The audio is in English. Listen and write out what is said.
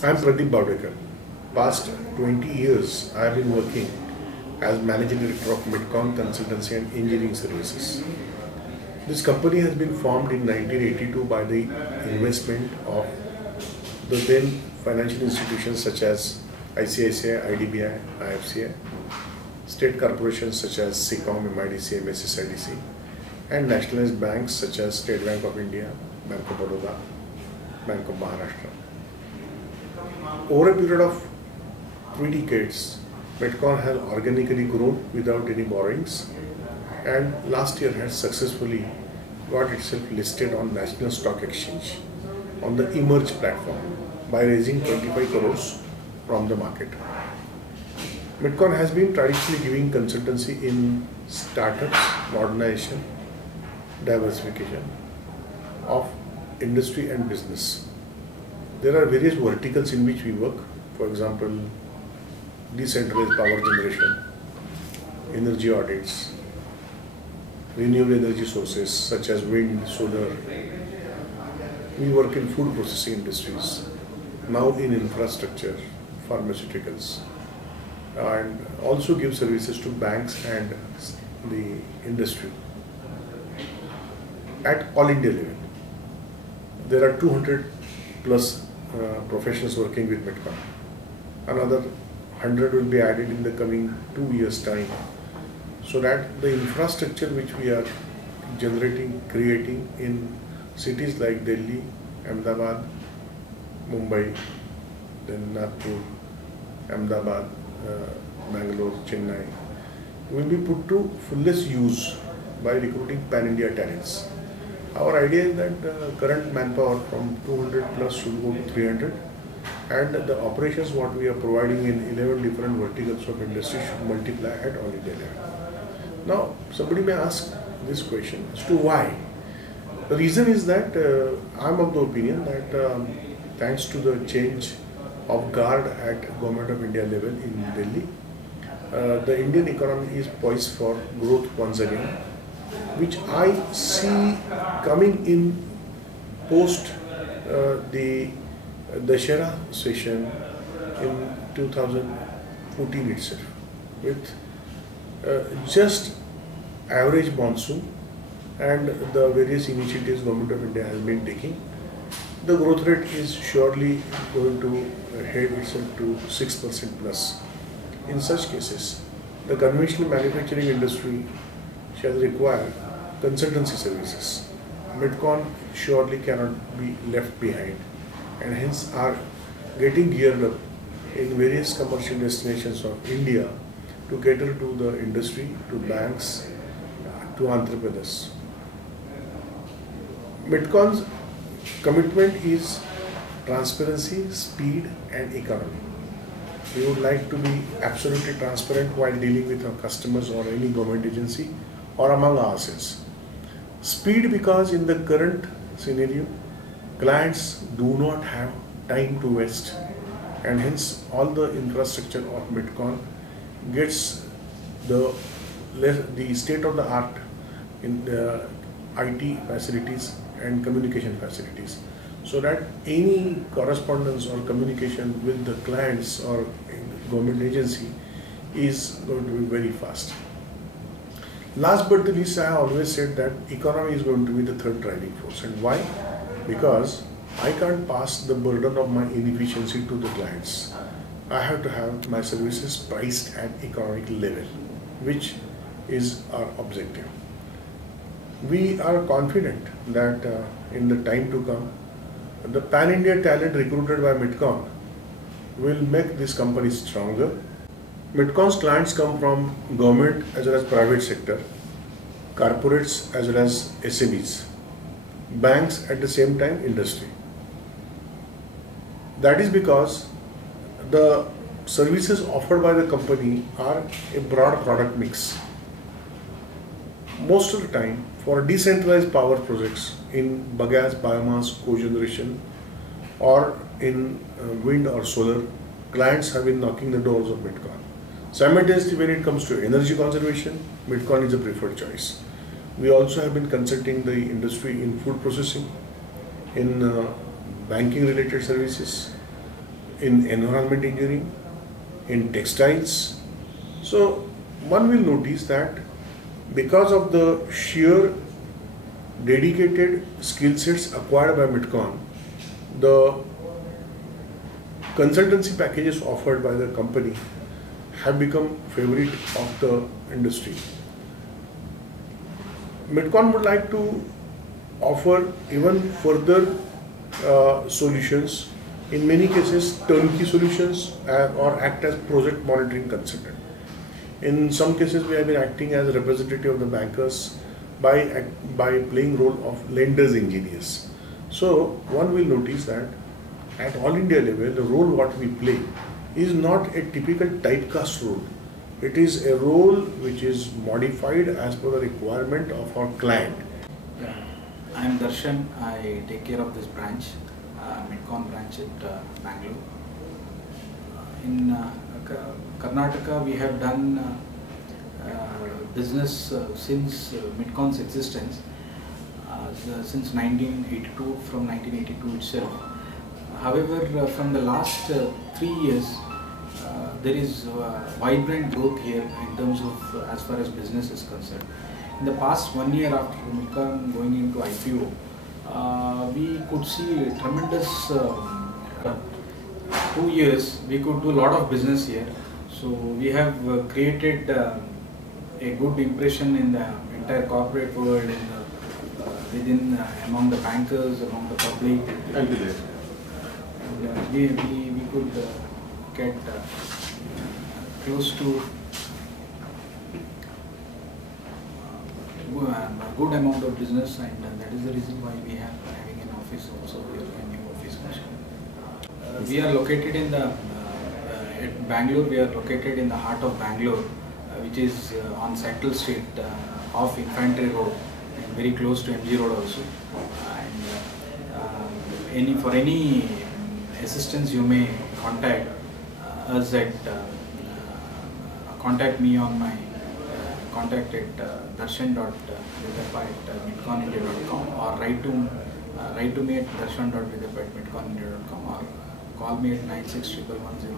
I am Pradeep Bavdekar. Past 20 years, I have been working as Managing Director of Midcon Consultancy and Engineering Services. This company has been formed in 1982 by the investment of the then financial institutions such as ICICI, IDBI, IFCI, state corporations such as SECOM, MIDC, MSSIDC, and nationalized banks such as State Bank of India, Bank of Baroda, Bank of Maharashtra. Over a period of 3 decades, Midcon has organically grown without any borrowings, and last year has successfully got itself listed on National Stock Exchange on the Emerge platform by raising 25 crores from the market. Midcon has been traditionally giving consultancy in startups, modernization, diversification of industry and business. There are various verticals in which we work. For example, decentralized power generation, energy audits, renewable energy sources such as wind, solar. We work in food processing industries, now in infrastructure, pharmaceuticals, and also give services to banks and the industry. At all India level, there are 200 plus professionals working with Midcon. Another 100 will be added in the coming 2 years' time, so that the infrastructure which we are generating, creating in cities like Delhi, Ahmedabad, Mumbai, then Nagpur, Ahmedabad, Bangalore, Chennai, will be put to fullest use by recruiting pan-India talents. Our idea is that current manpower from 200 plus should go to 300, and the operations what we are providing in 11 different verticals of industry should multiply at all India level. Now, somebody may ask this question as to why. The reason is that I am of the opinion that thanks to the change of guard at Government of India level in Delhi, the Indian economy is poised for growth once again, which I see coming in post the Dussehra session in 2014 itself, with just average monsoon and the various initiatives Government of India has been taking. The growth rate is surely going to head itself to 6% plus. In such cases, the conventional manufacturing industry shall require consultancy services. Midcon surely cannot be left behind, and hence are getting geared up in various commercial destinations of India to cater to the industry, to banks, to entrepreneurs. Midcon's commitment is transparency, speed and economy. We would like to be absolutely transparent while dealing with our customers or any government agency or among ourselves. Speed, because in the current scenario, clients do not have time to waste, and hence all the infrastructure of Midcon gets the state of the art in the IT facilities and communication facilities, so that any correspondence or communication with the clients or government agency is going to be very fast. Last but the least, I always said that economy is going to be the third driving force. And why? Because I can't pass the burden of my inefficiency to the clients. I have to have my services priced at economic level, which is our objective. We are confident that in the time to come, the pan-India talent recruited by Midcon will make this company stronger. Midcon's clients come from government as well as private sector, corporates as well as SMEs, banks at the same time industry. That is because the services offered by the company are a broad product mix. Most of the time, for decentralized power projects in bagasse, biomass, cogeneration, or in wind or solar, clients have been knocking the doors of Midcon. Simultaneously, when it comes to energy conservation, Midcon is a preferred choice. We also have been consulting the industry in food processing, in banking related services, in environment engineering, in textiles. So one will notice that because of the sheer dedicated skill sets acquired by Midcon, the consultancy packages offered by the company have become favorite of the industry. Midcon would like to offer even further solutions, in many cases turnkey solutions, or act as project monitoring consultant. In some cases we have been acting as a representative of the bankers by playing role of lenders engineers. So one will notice that at all India level the role what we play is not a typical typecast role. It is a role which is modified as per the requirement of our client. Yeah. I am Darshan. I take care of this branch, Midcon branch at Bangalore. In Karnataka, we have done business since Midcon's existence, since 1982, from 1982 itself. However, from the last 3 years, there is vibrant growth here in terms of as far as business is concerned. In the past 1 year after Midcon going into IPO, we could see tremendous 2 years we could do a lot of business here. So we have created a good impression in the entire corporate world, in the, among the bankers, among the public. And we could get close to a good amount of business, and that is the reason why we are having an office also here, a new office also. We are located in the at Bangalore. We are located in the heart of Bangalore, which is on Central Street, off Infantry Road, and very close to MG Road also. And for any assistance, you may contact us at contact me on my contact at darshan.vidhapa@midconindia.com, or write to me at darshan.vidhapa@midconindia.com, or call me at 961110